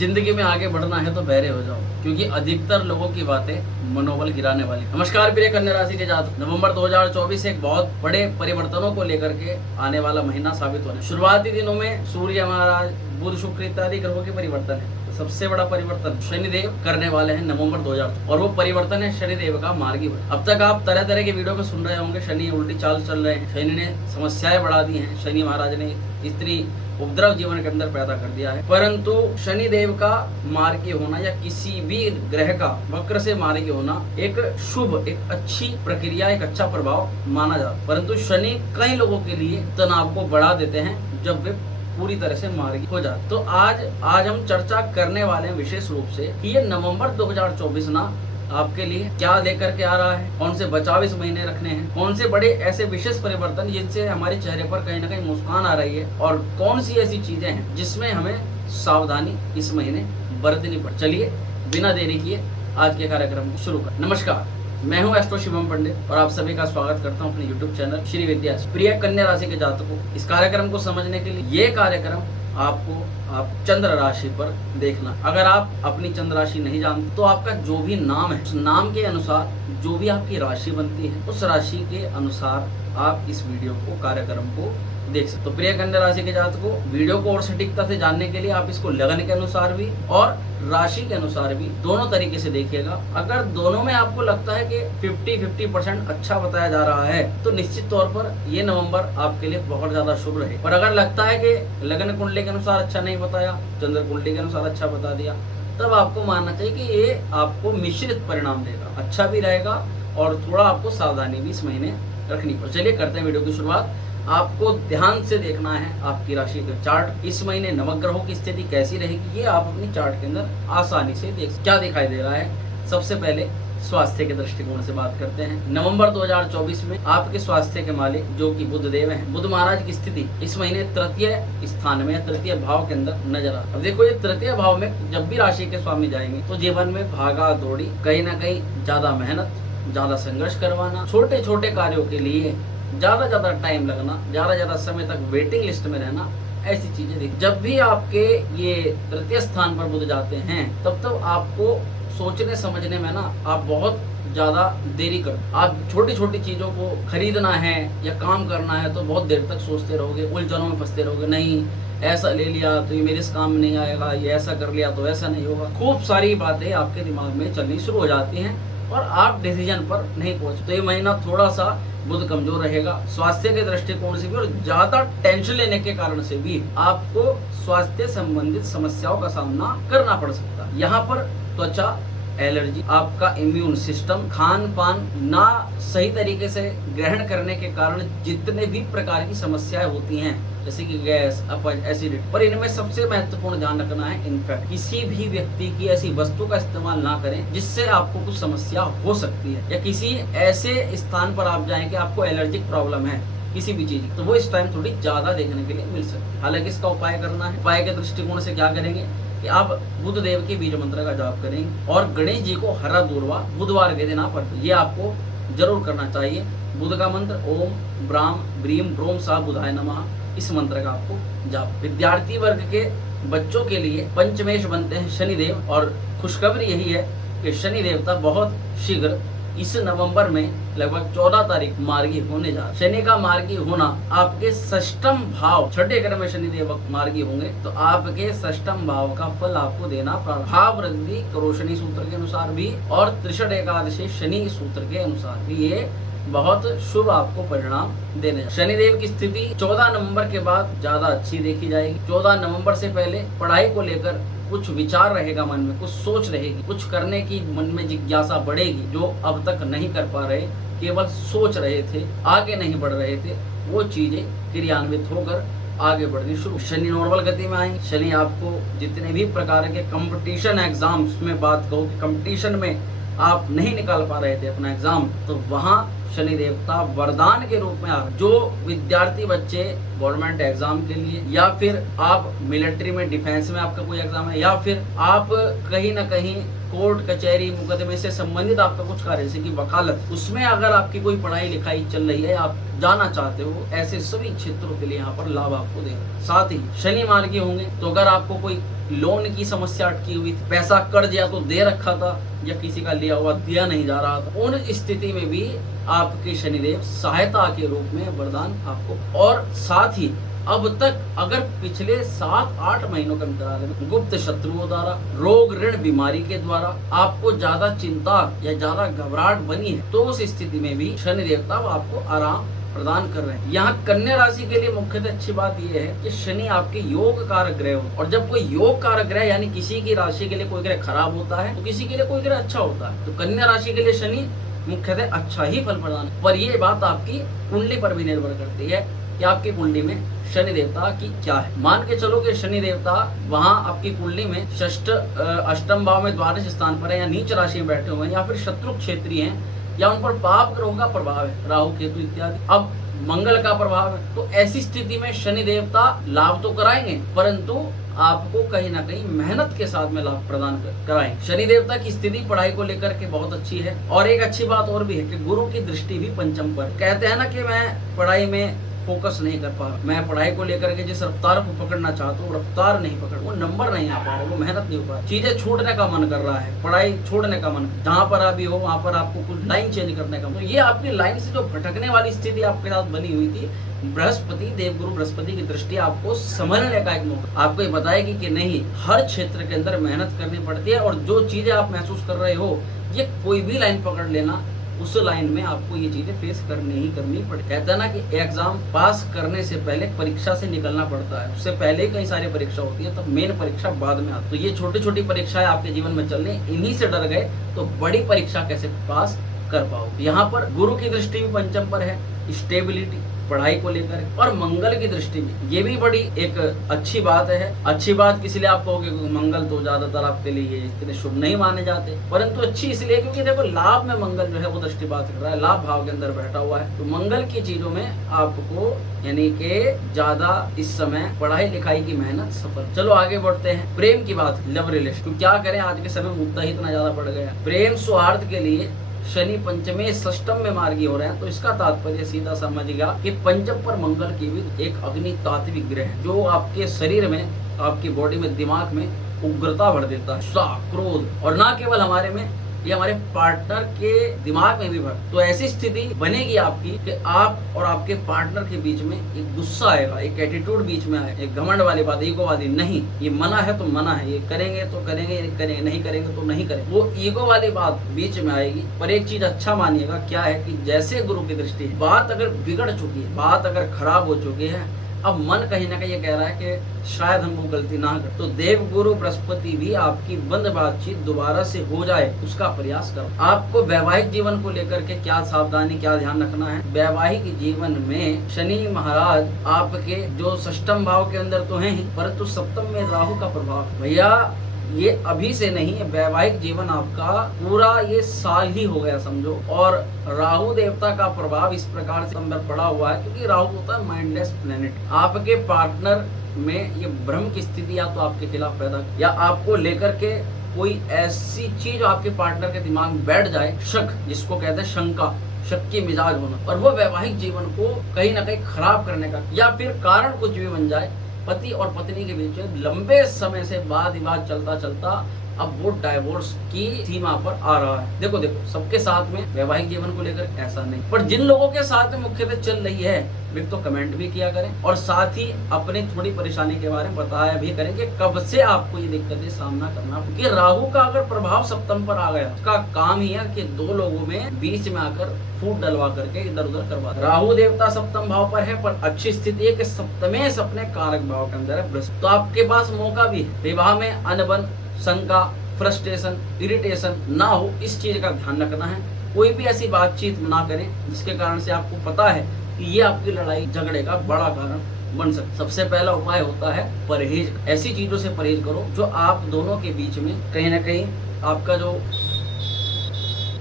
जिंदगी में आगे बढ़ना है तो बहरे हो जाओ, क्योंकि अधिकतर लोगों की बातें मनोबल गिराने वाली। नमस्कार प्रिय कन्या राशि के जातक, नवंबर 2024 एक बहुत बड़े परिवर्तनों को लेकर के आने वाला महीना साबित होने। शुरुआती दिनों में सूर्य महाराज, बुध, शुक्र इत्यादि ग्रहों के परिवर्तन है। तो सबसे बड़ा परिवर्तन शनिदेव करने वाले हैं नवंबर 2000, और वो परिवर्तन है शनिदेव का मार्गी वर्तन। अब तक आप तरह तरह के वीडियो में सुन रहे होंगे, शनि उल्टी चाल चल रहे हैं, शनि ने समस्याएं बढ़ा दी हैं, शनि महाराज ने इतनी उपद्रव जीवन के अंदर पैदा कर दिया है। परंतु शनिदेव का मार्गी होना या किसी भी ग्रह का वक्र से मार्गी होना एक शुभ, एक अच्छी प्रक्रिया, एक अच्छा प्रभाव माना जाता। परंतु शनि कई लोगों के लिए तनाव को बढ़ा देते हैं जब वे पूरी तरह से मार्गी हो जाते। तो आज हम चर्चा करने वाले हैं विशेष रूप से कि ये नवंबर 2024 ना आपके लिए क्या लेकर के आ रहा है, कौन से बचाव इस महीने रखने हैं, कौन से बड़े ऐसे विशेष परिवर्तन जिनसे हमारे चेहरे पर कहीं ना कहीं मुस्कान आ रही है, और कौन सी ऐसी चीजें हैं जिसमें हमें सावधानी इस महीने बरतनी पड़। चलिए बिना देरी किए आज के कार्यक्रम को शुरू कर। नमस्कार, मैं हूं एस्ट्रो शिवम पंडित और आप सभी का स्वागत करता हूं अपने YouTube चैनल श्री विद्या। प्रिय कन्या राशि के जातकों, इस कार्यक्रम को समझने के लिए ये कार्यक्रम आपको आप चंद्र राशि पर देखना। अगर आप अपनी चंद्र राशि नहीं जानते तो आपका जो भी नाम है उस नाम के अनुसार जो भी आपकी राशि बनती है उस राशि के अनुसार आप इस वीडियो को, कार्यक्रम को देख सकते। तो प्रिय कन्या राशि के जातकों, वीडियो को और सटीकता से जानने के लिए आप इसको लगन के अनुसार भी और राशि के अनुसार भी दोनों तरीके से देखिएगा। अगर दोनों में आपको लगता है कि 50-50% अच्छा बताया जा रहा है तो निश्चित तौर पर ये नवंबर आपके लिए बहुत ज्यादा शुभ रहे। पर अगर लगता है कि लगन कुंडली के अनुसार अच्छा नहीं बताया, चंद्र कुंडली के अनुसार अच्छा बता दिया, तब आपको मानना चाहिए कि ये आपको मिश्रित परिणाम देगा, अच्छा भी रहेगा और थोड़ा आपको सावधानी भी इस महीने रखनी पड़े। चलिए करते हैं वीडियो की शुरुआत। आपको ध्यान से देखना है आपकी राशि का चार्ट। इस महीने नवग्रहों की स्थिति कैसी रहेगी ये आप अपनी चार्ट के अंदर आसानी से देख। क्या दिखाई दे रहा है, सबसे पहले स्वास्थ्य के दृष्टिकोण से बात करते हैं। नवंबर 2024 में आपके स्वास्थ्य के मालिक जो कि बुध देव हैं, बुध महाराज की स्थिति इस महीने तृतीय स्थान में, तृतीय भाव के अंदर नजर आ। अब देखो, ये तृतीय भाव में जब भी राशि के स्वामी जाएंगे तो जीवन में भागा दौड़ी, कहीं ना कहीं ज्यादा मेहनत, ज्यादा संघर्ष करवाना, छोटे छोटे कार्यों के लिए ज्यादा टाइम लगना, ज्यादा समय तक वेटिंग लिस्ट में रहना, ऐसी चीजें देख। जब भी आपके ये तृतीय स्थान पर बुध जाते हैं तब आपको सोचने समझने में ना आप बहुत ज्यादा देरी कर। आप छोटी छोटी चीजों को खरीदना है या काम करना है तो बहुत देर तक सोचते रहोगे, उलझनों में फंसते रहोगे। नहीं, ऐसा ले लिया तो ये मेरे इस काम में नहीं आएगा, ये ऐसा कर लिया तो ऐसा नहीं होगा। खूब सारी बातें आपके दिमाग में चलनी शुरू हो जाती हैं और आप डिसीजन पर नहीं पहुंचते। तो ये महीना थोड़ा सा बुध कमजोर रहेगा स्वास्थ्य के दृष्टिकोण से भी, और ज्यादा टेंशन लेने के कारण से भी आपको स्वास्थ्य संबंधित समस्याओं का सामना करना पड़ सकता है। यहाँ पर त्वचा, एलर्जी, आपका इम्यून सिस्टम, खान पान ना सही तरीके से ग्रहण करने के कारण जितने भी प्रकार की समस्याएं होती हैं, जैसे कि गैस, अपच, एसिडिटी, पर इनमें सबसे महत्वपूर्ण ध्यान रखना है इनफैक्ट किसी भी व्यक्ति की ऐसी वस्तु का इस्तेमाल ना करें जिससे आपको कुछ समस्या हो सकती है, या किसी ऐसे स्थान पर आप जाएं कि आपको एलर्जिक प्रॉब्लम है किसी भी चीज, तो वो इस टाइम थोड़ी ज्यादा देखने के लिए मिल सकती है। हालांकि इसका उपाय करना है। उपाय के दृष्टिकोण से क्या करेंगे कि आप बुध देव के बीज मंत्र का जाप करेंगे और गणेश जी को हरा दूर्वा बुधवार के दिन आप ये आपको जरूर करना चाहिए। बुध का मंत्र ओम ब्राम ब्रीम ब्रोम सा बुधाय नमः, इस मंत्र का आपको जाप। विद्यार्थी वर्ग के बच्चों के लिए पंचमेश बनते हैं शनिदेव, और खुशखबरी यही है कि शनि देवता बहुत शीघ्र इस नवंबर में लगभग 14 तारीख मार्गी होने जा रहे। शनि का मार्गी होना आपके षष्ठम भाव, छठे घर में शनिदेव मार्गी होंगे तो आपके षष्ठम भाव का फल आपको देना। भाव वृद्धि रोशनी सूत्र के अनुसार भी और त्रिषठ एकादशी शनि सूत्र के अनुसार भी ये बहुत शुभ आपको परिणाम देने। शनिदेव की स्थिति 14 नवंबर के बाद ज्यादा अच्छी देखी जाएगी। 14 नवंबर से पहले पढ़ाई को लेकर कुछ विचार रहेगा मन में, कुछ सोच रहेगी, कुछ करने की मन में जिज्ञासा बढ़ेगी। जो अब तक नहीं कर पा रहे, केवल सोच रहे थे, आगे नहीं बढ़ रहे थे, वो चीजें क्रियान्वित होकर आगे बढ़नी शुरू। शनि नॉर्मल गति में आएंगे। शनि आपको जितने भी प्रकार के कंपटीशन एग्जाम्स में बात कहो कि कंपटीशन में आप नहीं निकाल पा रहे थे अपना एग्जाम, तो वहां शनि देवता वरदान के रूप में आ। जो विद्यार्थी बच्चे गवर्नमेंट एग्जाम के लिए, या फिर आप मिलिट्री में डिफेंस में आपका कोई एग्जाम है, या फिर आप कहीं ना कहीं कोर्ट कचहरी मुकदमे से संबंधित आपका कुछ कार्य जैसे कि वकालत, उसमें अगर आपकी कोई पढ़ाई लिखाई चल रही है, आप जाना चाहते हो, ऐसे सभी क्षेत्रों के लिए यहाँ पर लाभ आपको देगा। साथ ही शनि मार्गी होंगे तो अगर आपको कोई लोन की समस्या अटकी हुई थी, पैसा कर्ज या तो दे रखा था या किसी का लिया हुआ दिया नहीं जा रहा था, उन स्थिति में भी आपके शनिदेव सहायता के रूप में वरदान आपको। और साथ ही अब तक अगर पिछले 7-8 महीनों के अंतराल में गुप्त शत्रुओं द्वारा, रोग ऋण बीमारी के द्वारा आपको ज्यादा चिंता या ज्यादा घबराहट बनी है, तो उस स्थिति में भी शनि देवता आपको आराम प्रदान कर रहे हैं। यहाँ कन्या राशि के लिए मुख्यतः अच्छी बात यह है कि शनि आपके योग कारक ग्रह हो, और जब कोई योग कारक ग्रह यानी किसी की राशि के लिए कोई ग्रह खराब होता है तो किसी के लिए कोई ग्रह अच्छा होता है, तो कन्या राशि के लिए शनि मुख्यतः अच्छा ही फल प्रदान। पर ये बात आपकी कुंडली पर भी निर्भर करती है कि आपकी कुंडली में शनि देवता की क्या है। मान के चलो कि शनि देवता वहां आपकी कुंडली में षष्ठ अष्टम भाव में द्वादश स्थान पर है, या नीच राशि में बैठे हुए हैं, या फिर शत्रु क्षेत्रीय हैं, या उन पर पाप ग्रहों का प्रभाव है, राहु केतु इत्यादि, अब मंगल का प्रभाव है, तो ऐसी स्थिति में शनि देवता लाभ तो कराएंगे परंतु आपको कहीं ना कहीं मेहनत के साथ में लाभ प्रदान कराएंगे। शनि देवता की स्थिति पढ़ाई को लेकर के बहुत अच्छी है। और एक अच्छी बात और भी है कि गुरु की दृष्टि भी पंचम पर। कहते हैं ना कि मैं पढ़ाई में फोकस नहीं कर पा रहा, मैं पढ़ाई को लेकर के जिस रफ्तार को पकड़ना चाहता हूँ रफ्तार नहीं पकड़, वो नंबर नहीं आ पा रहा, वो मेहनत नहीं हो पा रहा, चीजें छोड़ने का मन कर रहा है, पढ़ाई छोड़ने का मन, जहाँ पर अभी हो वहाँ पर आपको कुछ लाइन चेंज करने का, तो ये आपकी लाइन से जो भटकने वाली स्थिति आपके साथ बनी हुई थी, बृहस्पति देवगुरु बृहस्पति की दृष्टि आपको संभलने का एक मौका आपको ये बताएगी कि नहीं, हर क्षेत्र के अंदर मेहनत करनी पड़ती है, और जो चीजें आप महसूस कर रहे हो, ये कोई भी लाइन पकड़ लेना, उस लाइन में आपको ये चीजें फेस करनी पड़े। कहता है ना कि एग्जाम पास करने से पहले परीक्षा से निकलना पड़ता है, उससे पहले कई सारी परीक्षा होती है, तब मेन परीक्षा बाद में आती है। तो ये छोटी छोटी परीक्षाएं आपके जीवन में चल रही, इन्हीं से डर गए तो बड़ी परीक्षा कैसे पास कर पाओ। यहाँ पर गुरु की दृष्टि भी पंचम पर है, स्टेबिलिटी पढ़ाई को लेकर, और मंगल की दृष्टि में ये भी बड़ी एक अच्छी बात है। अच्छी बात किस लिए आप कहोगे, मंगल तो ज्यादातर आपके लिए इतने शुभ नहीं माने जाते, परंतु अच्छी इसलिए क्योंकि देखो लाभ में मंगल जो है वो दृष्टिपात कर रहा है, लाभ भाव के अंदर बैठा हुआ है, तो मंगल की चीजों में आपको यानी कि ज्यादा इस समय पढ़ाई लिखाई की मेहनत सफल। चलो आगे बढ़ते हैं, प्रेम की बात, लव रिलेशन। तो क्या करें, आज के समय मुद्दा ही इतना ज्यादा बढ़ गया। प्रेम सौहार्द के लिए शनि पंचमे षष्टम में मार्गी हो रहे हैं, तो इसका तात्पर्य सीधा समझिएगा कि पंचम पर मंगल की भी एक अग्नि तात्विक ग्रह है, जो आपके शरीर में, आपकी बॉडी में, दिमाग में उग्रता भर देता है, गुस्सा, क्रोध, और ना केवल हमारे में, ये हमारे पार्टनर के दिमाग में भी भर। तो ऐसी स्थिति बनेगी आपकी कि आप और आपके पार्टनर के बीच में एक गुस्सा आएगा, एक एटीट्यूड बीच में आएगा, एक घमंड वाली बात, ईगोवादी, नहीं ये मना है तो मना है, ये करेंगे तो करेंगे, ये करेंगे, नहीं करेंगे तो नहीं करेंगे, वो ईगो वाली बात बीच में आएगी। पर एक चीज अच्छा मानिएगा, क्या है कि जैसे गुरु की दृष्टि है, बात अगर बिगड़ चुकी है, बात अगर खराब हो चुकी है, अब मन कहीं ना कहीं ये कह रहा है कि शायद हम वो गलती ना कर, तो देव गुरु बृहस्पति भी आपकी बंद बातचीत दोबारा से हो जाए उसका प्रयास करो। आपको वैवाहिक जीवन को लेकर के क्या सावधानी, क्या ध्यान रखना है। वैवाहिक जीवन में शनि महाराज आपके जो षष्टम भाव के अंदर तो हैं ही, परंतु सप्तम में राहु का प्रभाव, भैया ये अभी से नहीं है, वैवाहिक जीवन आपका पूरा ये साल ही हो गया समझो। और राहु देवता का प्रभाव इस प्रकार से अंदर पड़ा हुआ है, क्योंकि राहु होता है माइंडलेस प्लेनेट। आपके पार्टनर में ये भ्रम की स्थिति या तो आपके खिलाफ पैदा, या आपको लेकर के कोई ऐसी चीज आपके पार्टनर के दिमाग में बैठ जाए, शक जिसको कहते हैं, शंका, शक की मिजाज होना, और वो वैवाहिक जीवन को कहीं ना कहीं खराब करने का, या फिर कारण कुछ भी बन जाए। पति और पत्नी के बीच में लंबे समय से वाद विवाद चलता चलता अब वो डाइवोर्स की सीमा पर आ रहा है। देखो सबके साथ में वैवाहिक जीवन को लेकर ऐसा नहीं, पर जिन लोगों के साथ में मुख्यतः चल रही है वे तो कमेंट भी किया करें, और साथ ही अपनी थोड़ी परेशानी के बारे में बताया भी करें कि कब से आपको ये दिक्कतें सामना करना, क्योंकि राहु का अगर प्रभाव सप्तम पर आ गया, उसका काम ही है कि दो लोगों में बीच में आकर फूट डलवा करके इधर उधर करवा। राहु देवता सप्तम भाव पर है, पर अच्छी स्थिति है कि सप्तमे सपने कारक भाव के अंदर है बृहस्पति, तो आपके पास मौका भी है। विवाह में अनबन, शंका, फ्रस्ट्रेशन, इरिटेशन ना हो, इस चीज का ध्यान रखना है। कोई भी ऐसी बातचीत ना करें जिसके कारण से आपको पता है कि ये आपकी लड़ाई झगड़े का बड़ा कारण बन सकता। सबसे पहला उपाय होता है परहेज। ऐसी चीजों से परहेज करो जो आप दोनों के बीच में कहीं ना कहीं आपका जो,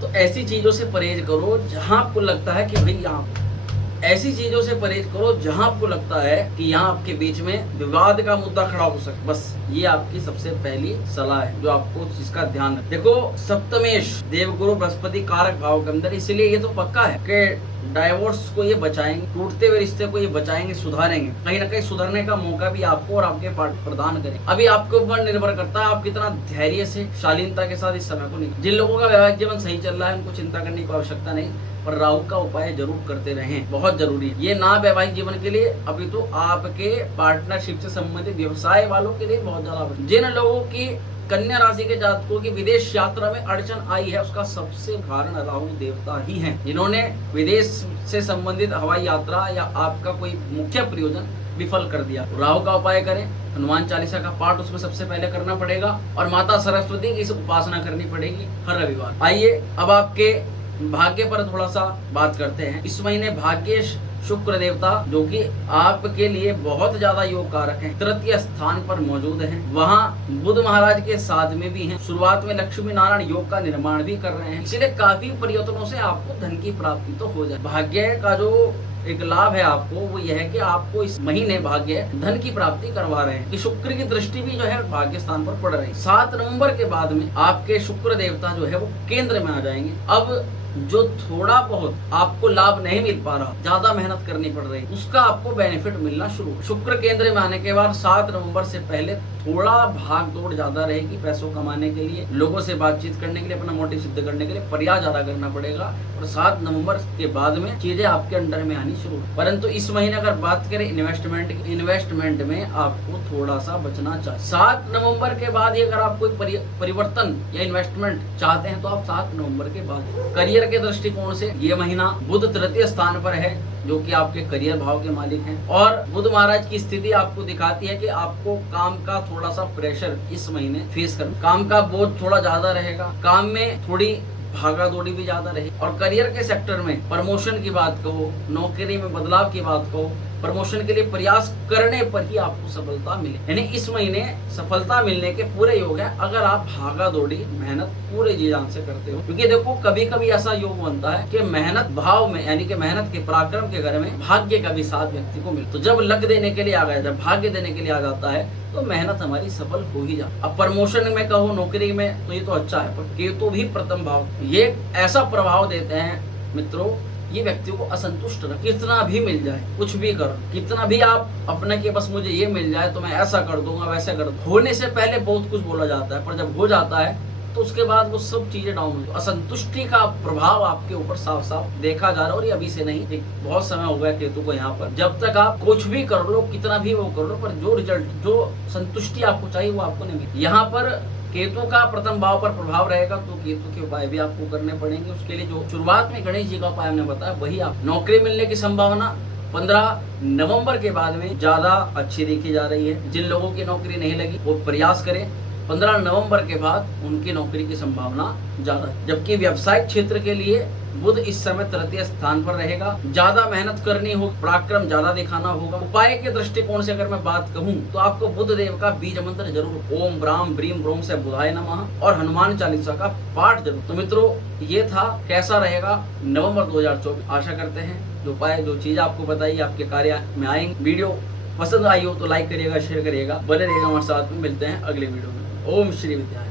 तो ऐसी चीजों से परहेज करो जहां आपको लगता है कि भाई यहाँ ऐसी चीजों से परहेज करो जहां आपको लगता है कि यहाँ आपके बीच में विवाद का मुद्दा खड़ा हो सके। बस ये आपकी सबसे पहली सलाह है जो आपको जिसका ध्यान रखें। देखो सप्तमेश देवगुरु बृहस्पति कारक भाव के अंदर, इसलिए ये तो पक्का है कि डाइवोर्स को ये बचाएंगे, टूटते हुए रिश्ते को ये बचाएंगे, सुधारेंगे। कहीं ना कहीं सुधरने का मौका भी आपको और आपके पार्टनर प्रदान करें। अभी आपके ऊपर निर्भर करता है आप कितना धैर्य से शालीनता के साथ इस समय को निकालें। जिन लोगों का वैवाहिक जीवन सही चल रहा है उनको चिंता करने की आवश्यकता नहीं, पर राहु का उपाय जरूर करते रहें, बहुत जरूरी है। ये ना वैवाहिक जीवन के लिए, अभी तो आपके पार्टनरशिप से संबंधित व्यवसाय वालों के लिए बहुत ज्यादा। जिन लोगों की कन्या राशि के जातकों की विदेश यात्रा में अड़चन आई है उसका सबसे कारण राहु देवता ही हैं, जिन्होंने विदेश से संबंधित हवाई यात्रा या आपका कोई मुख्य प्रयोजन विफल कर दिया। राहु का उपाय करें, हनुमान चालीसा का पाठ उसमें सबसे पहले करना पड़ेगा और माता सरस्वती की उपासना करनी पड़ेगी हर रविवार। आइए अब आपके भाग्य पर थोड़ा सा बात करते हैं। इस महीने भाग्येश शुक्र देवता जो कि आपके लिए बहुत ज्यादा योग कारक हैं, तृतीय स्थान पर मौजूद हैं। वहाँ बुध महाराज के साथ में भी हैं। शुरुआत में लक्ष्मी नारायण योग का निर्माण भी कर रहे हैं, इसलिए काफी परिवर्तनों से आपको धन की प्राप्ति तो हो जाए। भाग्य का जो एक लाभ है आपको वो यह है कि आपको इस महीने भाग्य धन की प्राप्ति करवा रहे हैं कि शुक्र की दृष्टि भी जो है भाग्य स्थान पर पड़ रही है। 7 नवंबर के बाद में आपके शुक्र देवता जो है वो केंद्र में आ जाएंगे। अब जो थोड़ा बहुत आपको लाभ नहीं मिल पा रहा, ज्यादा मेहनत करनी पड़ रही, उसका आपको बेनिफिट मिलना शुरू। शुक्र केंद्र में आने के बाद 7 नवंबर से पहले थोड़ा भाग दौड़ ज्यादा रहेगी पैसों कमाने के लिए, लोगों से बातचीत करने के लिए, अपना मोटिव सिद्ध करने के लिए प्रयास ज्यादा करना पड़ेगा। और 7 नवंबर के बाद में चीजें आपके अंडर में आनी शुरू। परंतु इस महीने अगर बात करें इन्वेस्टमेंट की, इन्वेस्टमेंट में आपको थोड़ा सा बचना चाहिए। 7 नवंबर के बाद ही अगर आप कोई परिवर्तन या इन्वेस्टमेंट चाहते हैं तो आप 7 नवंबर के बाद। करियर के दृष्टिकोण से ये महीना बुध तृतीय स्थान पर है जो कि आपके करियर भाव के मालिक हैं, और बुध महाराज की स्थिति आपको दिखाती है कि आपको काम का थोड़ा सा प्रेशर इस महीने फेस करना, काम का बोझ थोड़ा ज्यादा रहेगा, काम में थोड़ी भागा दौड़ी भी ज्यादा रही। और करियर के सेक्टर में प्रमोशन की बात कहो, नौकरी में बदलाव की बात कहो, प्रमोशन के लिए प्रयास करने पर ही आपको सफलता मिले। यानी इस महीने सफलता मिलने के पूरे योग है अगर आप भागा दौड़ी मेहनत पूरे जी जान से करते हो। क्योंकि देखो कभी कभी ऐसा योग बनता है कि मेहनत भाव में यानी कि मेहनत के पराक्रम के घर में भाग्य का भी साथ व्यक्ति को मिले। तो जब लक देने के लिए आ गया, जब भाग्य देने के लिए आ जाता है तो मेहनत हमारी सफल हो ही जाती। अब प्रमोशन में कहो, नौकरी में, तो ये तो अच्छा है, पर केतु भी प्रथम भाव, ये ऐसा प्रभाव देते हैं मित्रों, ये व्यक्तियों को असंतुष्ट रख, कितना भी मिल जाए, कुछ भी करो, कितना भी आप अपने के बस मुझे ये मिल जाए तो मैं ऐसा कर दूंगा, वैसे कर दूंगा। होने से पहले बहुत कुछ बोला जाता है, पर जब हो जाता है तो उसके बाद वो सब चीजें डाउन हो। असंतुष्टि का प्रभाव आपके ऊपर साफ साफ देखा जा रहा है। और ये अभी से नहीं, एक बहुत समय हो गया केतु को यहाँ पर। जब तक आप कुछ भी कर लो, कितना भी वो कर लो, पर जो रिजल्ट, जो संतुष्टि आपको चाहिए वो आपको नहीं मिली। यहाँ पर केतु का प्रथम भाव पर प्रभाव रहेगा तो केतु के उपाय भी आपको करने पड़ेंगे। उसके लिए जो शुरुआत में गणेश जी का उपाय हमने बताया वही आप। नौकरी मिलने की संभावना 15 नवंबर के बाद में ज्यादा अच्छी देखी जा रही है। जिन लोगों की नौकरी नहीं लगी वो प्रयास करें, 15 नवंबर के बाद उनकी नौकरी की संभावना ज्यादा है। जबकि व्यवसायिक क्षेत्र के लिए बुध इस समय तृतीय स्थान पर रहेगा। ज्यादा मेहनत करनी हो, पराक्रम ज्यादा दिखाना होगा। उपाय के दृष्टिकोण से अगर मैं बात कहूँ तो आपको बुध देव का बीज मंत्र जरूर ओम ब्राम ब्रीम ब्रोम से बुधाय नमः और हनुमान चालीसा का पाठ जरूर। तो मित्रों ये था कैसा रहेगा नवंबर 2024। आशा करते हैं जो उपाय, जो चीज आपको बताई आपके कार्य में आएंगे। वीडियो पसंद आई हो तो लाइक करिएगा, शेयर करिएगा, बने रहिएगा हमारे साथ में। मिलते हैं अगले वीडियो में। ओम श्री विद्या।